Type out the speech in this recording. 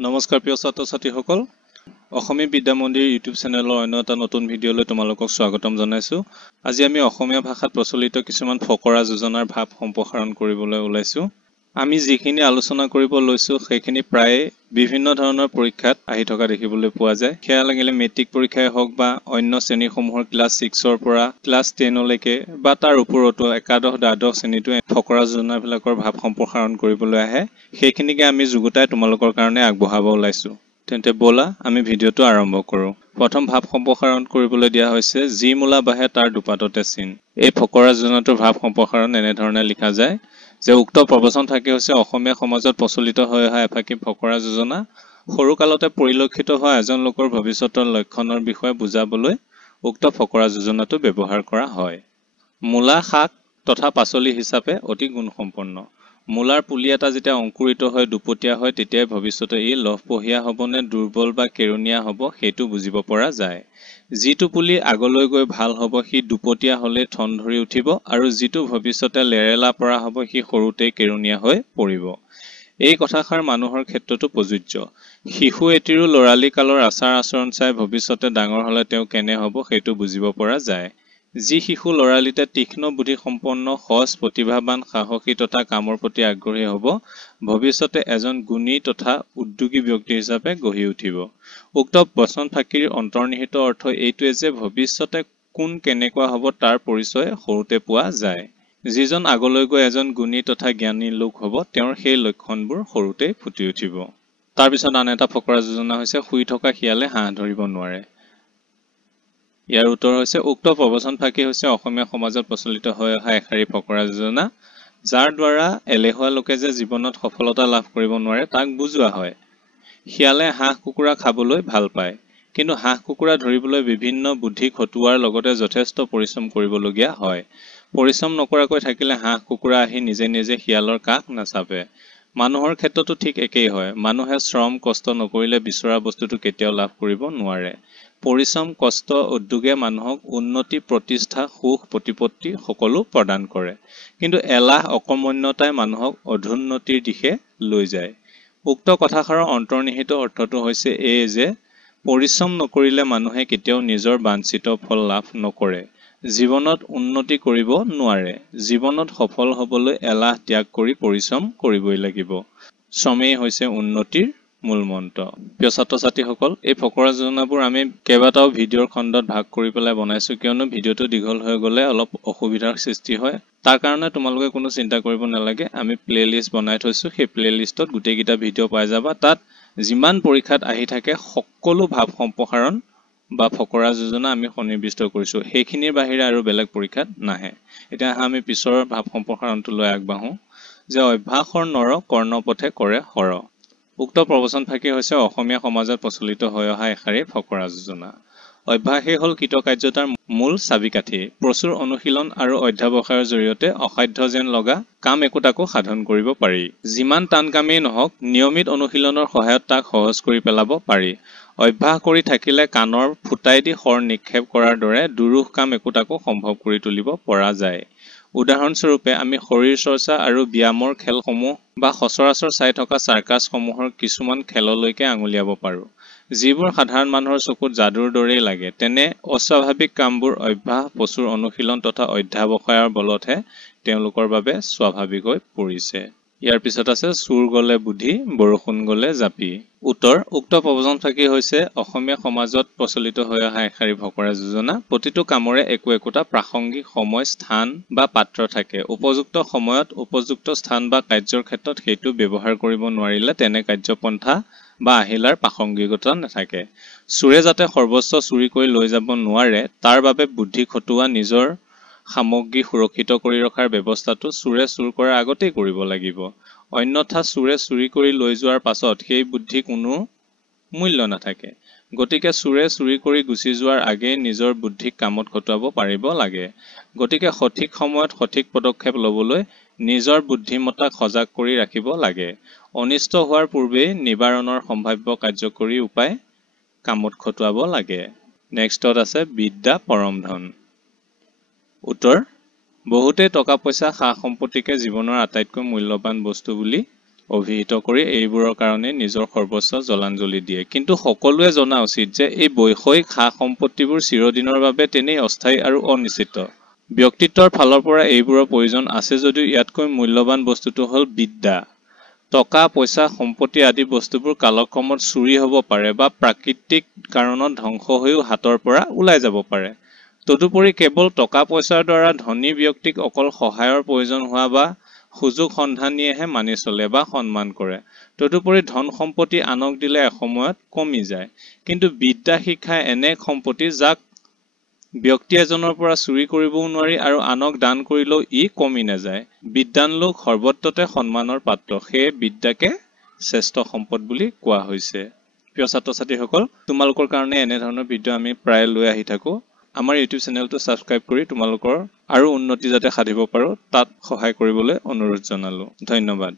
নমস্কাৰ প্ৰিয় ছাত্ৰ ছাত্ৰীসকল অসমী বিদ্যা মন্দিৰ ইউটিউব চেনেলৰ অন্য এটা নতুন ভিডিঅ'লৈ তোমালোকক স্বাগতম জনাইছো। আজি আমি অসমীয়া ভাষাত প্ৰচলিত কিছুমান ফকৰা যোজনাৰ ভাৱ সম্প্ৰসাৰণ কৰিবলৈ ওলাইছো। আমি যিখিনি আলোচনা কৰিব লৈছো সেইখিনি প্ৰায় বিভিন্ন ধৰণৰ পৰীক্ষাত আহি থকা দেখিবলৈ পোৱা যায়। সেয়া লাগিলে মেট্ৰিক পৰীক্ষাই হওক বা অন্য শ্ৰেণীসমূহৰ ক্লাছ 6ৰ পৰা ক্লাছ 10 লৈকে বা তাৰ ওপৰতো একাদশ দ্বাদশ শ্ৰেণীটো ফকৰা যোজনাবিলাকৰ ভাৱ সম্প্ৰসাৰণ কৰিবলৈ আহে। সেইখিনিকে আমি যুগুতাই তোমালোকৰ কাৰণে আগবঢ়াব ওলাইছো। তেন্তে বলা আমি ভিডিঅ'টো আৰম্ভ কৰোঁ। প্ৰথম ভাৱ সম্প্ৰসাৰণ কৰিবলৈ দিয়া হৈছে যি মূলা বাঢ়ে তাৰ দুপাততে চিন। এই ফকৰা যোজনাটোৰ ভাৱ সম্প্ৰসাৰণ এনেধৰণে লিখা যায় যে উক্ত প্ৰবচন থাকি হৈছে অসমীয়া সমাজত প্ৰচলিত হৈ অহা এফাকি ফকৰা যোজনা। সৰু কালতে পৰিলক্ষিত হোৱা এজন লোকৰ ভৱিষ্যতৰ লক্ষণৰ বিষয়ে বুজাবলৈ উক্ত ফকৰা যোজনাটো ব্যৱহাৰ কৰা হয়। মূলা শাক তথা পাচলি হিচাপে অতি গুণসম্পন্ন। মূলাৰ পুলি এটা যেতিয়া অংকুৰিত হৈ দুপতীয়া হয় তেতিয়াই ভৱিষ্যতে ই লহপহীয়া হ'ব নে দুৰ্বল বা কেৰুণীয়া হ'ব সেইটো বুজিব পৰা যায়। যিটো পুলি আগলৈ গৈ ভাল হ'ব সি দুপতীয়া হ'লে ঠন ধৰি উঠিব আৰু যিটো ভৱিষ্যতে লেৰেলা পৰা হ'ব সি সৰুতেই কেৰুণীয়া হৈ পৰিব। এই কথাষাৰ মানুহৰ ক্ষেত্ৰতো প্ৰযোজ্য। শিশু এটিৰো ল'ৰালি কালৰ আচাৰ আচৰণ চাই ভৱিষ্যতে ডাঙৰ হ'লে তেওঁ কেনে হ'ব সেইটো বুজিব পৰা যায়। যি শিশু ল'ৰালিতে তীক্ষ্ণ বুদ্ধি সম্পন্ন সজ প্ৰতিভাৱান সাহসী তথা কামৰ প্ৰতি আগ্ৰহী হ'ব ভৱিষ্যতে এজন গুণী তথা উদ্যোগী ব্যক্তি হিচাপে গঢ়ি উঠিব। উক্ত বচন ফাঁকিৰ অন্তৰ্নিহিত অৰ্থ এইটোৱে যে ভৱিষ্যতে কোন কেনেকুৱা হ'ব তাৰ পৰিচয় সৰুতে পোৱা যায়। যিজন আগলৈ গৈ এজন গুণী তথা জ্ঞানী লোক হ'ব তেওঁৰ সেই লক্ষণবোৰ সৰুতেই ফুটি উঠিব। তাৰপিছত আন এটা ফকৰা যোজনা হৈছে শুই থকা শিয়ালে হাঁহ ধৰিব নোৱাৰে। ইয়াৰ উত্তৰ হৈছে উক্ত প্ৰবচন ফাঁকি হৈছে অসমীয়া সমাজত প্ৰচলিত হৈ অহা এষাৰি ফকৰা যোজনা যাৰ দ্বাৰা এলেহুৱা লোকে যে জীৱনত সফলতা লাভ কৰিব নোৱাৰে তাক বুজোৱা হয়। শিয়ালে হাঁহ কুকুৰা খাবলৈ ভাল পায় কিন্তু হাঁহ কুকুৰা ধৰিবলৈ বিভিন্ন বুদ্ধি খটুৱাৰ লগতে যথেষ্ট পৰিশ্ৰম কৰিবলগীয়া হয়। পৰিশ্ৰম নকৰাকৈ থাকিলে হাঁহ কুকুৰা আহি নিজে নিজে শিয়ালৰ কাষ নাচাপে। মানুহৰ ক্ষেত্ৰতো ঠিক একেই হয়। মানুহে শ্ৰম কষ্ট নকৰিলে বিচৰা বস্তুটো কেতিয়াও লাভ কৰিব নোৱাৰে। পৰিশ্ৰম কষ্ট উদ্যোগে মানুহক উন্নতি প্ৰতিষ্ঠা সুখ প্ৰতিপত্তি সকলো প্ৰদান কৰে কিন্তু এলাহ অকৰ্মণ্যতাই মানুহক অধোন্নতিৰ দিশে লৈ যায়। উক্ত কথাষাৰৰ অন্তৰ্নিহিত অৰ্থটো হৈছে এই যে পৰিশ্ৰম নকৰিলে মানুহে কেতিয়াও নিজৰ বাঞ্ছিত ফল লাভ নকৰে, জীৱনত উন্নতি কৰিব নোৱাৰে। জীৱনত সফল হ'বলৈ এলাহ ত্যাগ কৰি পৰিশ্ৰম কৰিবই লাগিব। শ্ৰমেই হৈছে উন্নতিৰ মূল মন্ত্ৰ। প্ৰিয় ছাত্ৰ ছাত্ৰীসকল এই ফকৰা যোজনাবোৰ আমি কেইবাটাও ভিডিঅ'ৰ খণ্ডত ভাগ কৰি পেলাই বনাইছো কিয়নো ভিডিঅ'টো দীঘল হৈ গ'লে অলপ অসুবিধাৰ সৃষ্টি হয়। তাৰ কাৰণে তোমালোকে কোনো চিন্তা কৰিব নালাগে। আমি প্লেলিষ্ট বনাই থৈছো। সেই প্লেলিষ্টত গোটেইকেইটা ভিডিঅ' পাই যাবা। তাত যিমান পৰীক্ষাত আহি থাকে সকলো ভাৱ সম্প্ৰসাৰণ বা ফকৰা যোজনা আমি সন্নিৱিষ্ট কৰিছো। সেইখিনিৰ বাহিৰে আৰু বেলেগ পৰীক্ষাত নাহে। এতিয়া আমি পিছৰ ভাৱ সম্প্ৰসাৰণটো লৈ আগবাঢ়ো যে অভ্যাসৰ নৰ কৰ্ণপথে কৰে হৰ। উক্ত প্ৰবচন ফাঁকি হৈছে অসমীয়া সমাজত প্ৰচলিত হৈ অহা এষাৰি ফকৰা যোজনা। অভ্যাসেই হ'ল কৃতকাৰ্যতাৰ মূল চাবিকাঠি। প্ৰচুৰ অনুশীলন আৰু অধ্যাৱসায়ৰ জৰিয়তে অসাধ্য যেন লগা কাম একোটাকো সাধন কৰিব পাৰি। যিমান টান কামেই নহওক নিয়মিত অনুশীলনৰ সহায়ত তাক সহজ কৰি পেলাব পাৰি। অভ্যাস কৰি থাকিলে কাণৰ ফুটাই দি শৰ নিক্ষেপ কৰাৰ দৰে দুৰূহ কাম একোটাকো সম্ভৱ কৰি তুলিব পৰা যায়। উদাহৰণস্বৰূপে আমি শৰীৰ চৰ্চা আৰু ব্যায়ামৰ খেলসমূহ বা সচৰাচৰ চাই থকা চাৰ্কাছসমূহৰ কিছুমান খেললৈকে আঙুলিয়াব পাৰোঁ। যিবোৰ সাধাৰণ মানুহৰ চকুত যাদুৰ দৰেই লাগে তেনে অস্বাভাৱিক কামবোৰ অভ্যাস প্ৰচুৰ অনুশীলন তথা অধ্যাৱসায়ৰ বলতহে তেওঁলোকৰ বাবে স্বাভাৱিক হৈ পৰিছে। ইয়াৰ পিছত আছে চুৰ গলে বুদ্ধি বৰষুণ গলে জাপি। উত্তৰ উক্ত প্ৰবচন ফাঁকি হৈছে অসমীয়া সমাজত প্ৰচলিত হৈ অহা এষাৰি ফকৰা যোজনা। প্ৰতিটো কামৰে একোটা প্ৰাসংগিক সময় স্থান বা পাত্ৰ থাকে। উপযুক্ত সময়ত উপযুক্ত স্থান বা কাৰ্যৰ ক্ষেত্ৰত সেইটো ব্যৱহাৰ কৰিব নোৱাৰিলে তেনে কাৰ্যপন্থা বা আহিলাৰ প্ৰাসংগিকতা নাথাকে। চোৰে যাতে সৰ্বস্ব চুৰি কৰি লৈ যাব নোৱাৰে তাৰ বাবে বুদ্ধি খটুৱা নিজৰ সামগ্ৰী সুৰক্ষিত কৰি ৰখাৰ ব্যৱস্থাটো চোৰে চুৰ কৰাৰ আগতেই কৰিব লাগিব। অন্যথা চোৰে চুৰি কৰি লৈ যোৱাৰ পাছত সেই বুদ্ধি কোনো মূল্য নাথাকে। গতিকে চোৰে চুৰি কৰি গুচি যোৱাৰ আগেয়ে নিজৰ বুদ্ধিক কামত খটুৱাব পাৰিব লাগে। গতিকে সঠিক সময়ত সঠিক পদক্ষেপ ল'বলৈ নিজৰ বুদ্ধিমত্তাক সজাগ কৰি ৰাখিব লাগে। অনিষ্ট হোৱাৰ পূৰ্বেই নিবাৰণৰ সম্ভাৱ্য কাৰ্যকৰী উপায় কামত খটুৱাব লাগে। নেক্সটত আছে বিদ্যা পৰম ধন। উত্তৰ বহুতে টকা পইচা সা সম্পত্তিকে জীৱনৰ আটাইতকৈ মূল্যৱান বস্তু বুলি অভিহিত কৰি এইবোৰৰ কাৰণে নিজৰ সৰ্বস্ব জলাঞ্জলি দিয়ে। কিন্তু সকলোৱে জনা উচিত যে এই বৈষয়িক সা সম্পত্তিবোৰ চিৰদিনৰ বাবে তেনেই অস্থায়ী আৰু অনিশ্চিত। ব্যক্তিত্বৰ ফালৰ পৰা এইবোৰৰ প্ৰয়োজন আছে যদিও ইয়াতকৈ মূল্যৱান বস্তুটো হ'ল বিদ্যা। টকা পইচা সম্পত্তি আদি বস্তুবোৰ কালক্ৰমত চুৰি হ'ব পাৰে বা প্ৰাকৃতিক কাৰণত ধ্বংস হৈও হাতৰ পৰা ওলাই যাব পাৰে। তদুপৰি কেৱল টকা পইচাৰ দ্বাৰা ধনী ব্যক্তিক অকল সহায়ৰ প্ৰয়োজন হোৱা বা সুযোগ সন্ধানীয়েহে মানি চলে বা সন্মান কৰে। তদুপৰি ধন সম্পত্তি আনক দিলে এসময়ত কমি যায়। কিন্তু বিদ্যা শিক্ষা এনে এক সম্পত্তি যাক ব্যক্তি এজনৰ পৰা চুৰি কৰিবও নোৱাৰি আৰু আনক দান কৰিলেও ই কমি নাযায়। বিদ্বান লোক সৰ্বত্ৰতে সন্মানৰ পাত্ৰ, সেয়ে বিদ্যাকে শ্ৰেষ্ঠ সম্পদ বুলি কোৱা হৈছে। প্ৰিয় ছাত্ৰ ছাত্ৰীসকল, তোমালোকৰ কাৰণে এনেধৰণৰ ভিডিঅ' আমি প্ৰায় লৈ আহি থাকোঁ। আমাৰ ইউটিউব চেনেলটো ছাবস্ক্ৰাইব কৰি তোমালোকৰ আৰু উন্নতি যাতে সাধিব পাৰোঁ তাত সহায় কৰিবলৈ অনুৰোধ জনালোঁ। ধন্যবাদ।